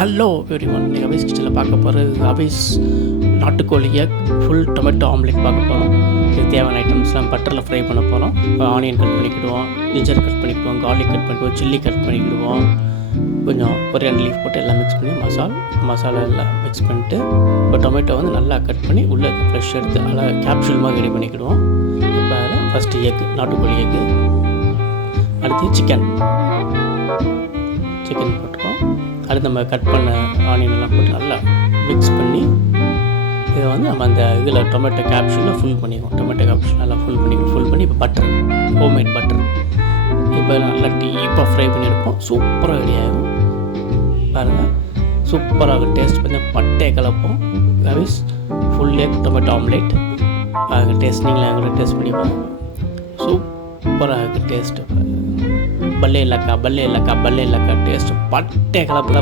Hello everyone, நீங்கள் Avis கிச்சனில் பார்க்க போகிறது அவிஸ் நாட்டுக்கோழி எக் ஃபுல் டொமேட்டோ ஆம்லேட் பார்க்க போகிறோம். இதுக்கு தேவையான ஐட்டம்ஸ்லாம் பட்டரில் ஃப்ரை பண்ண போகிறோம். ஆனியன் கட் பண்ணிக்கிடுவோம், ஜிஞ்சர் கட் பண்ணிக்கிடுவோம், கார்லிக் கட் பண்ணிக்குவோம், சில்லி கட் பண்ணிக்கிடுவோம், கொஞ்சம் கொரியாண்டர் லீஃப் போட்டு எல்லாம் மிக்ஸ் பண்ணி மசாலா எல்லாம் மிக்ஸ் பண்ணிட்டு இப்போ டொமேட்டோ வந்து நல்லா கட் பண்ணி உள்ளே ஃப்ரெஷ் எடுத்து நல்லா கேப்சூல் மாதிரி ரெடி பண்ணிக்கிடுவோம். இப்போ அதில் ஃபஸ்ட்டு எக், நாட்டுக்கோழி எக்கு, அடுத்து சிக்கன் போட்டுருக்கோம். அடுத்து நம்ம கட் பண்ண ஆனியன் எல்லாம் போட்டு நல்லா மிக்ஸ் பண்ணி இதை வந்து நம்ம அந்த இதில் டொமேட்டோ கேப்சூலில் ஃபுல் பண்ணிக்குவோம். டொமேட்டோ கேப்சூல் நல்லா ஃபுல் பண்ணி இப்போ பட்டர், ஹோம்மேட் பட்டர் இப்போ நல்லா டீப்பாக ஃப்ரை பண்ணியிருப்போம். சூப்பராக ரெடி ஆகும் பாருங்கள். சூப்பராக டேஸ்ட் பண்ணி பட்டையை கலப்போம். அவிஸ் ஃபுல் எக் டொமேட்டோ ஆம்லேட் பாருங்கள். டேஸ்ட் நீங்களே எங்களோட டேஸ்ட் பண்ணி பாருங்கள். சூப்பராக இருக்குது டேஸ்ட்டு. பல்லே லக்கா டேஸ்ட்டு பட்டை கலப்பு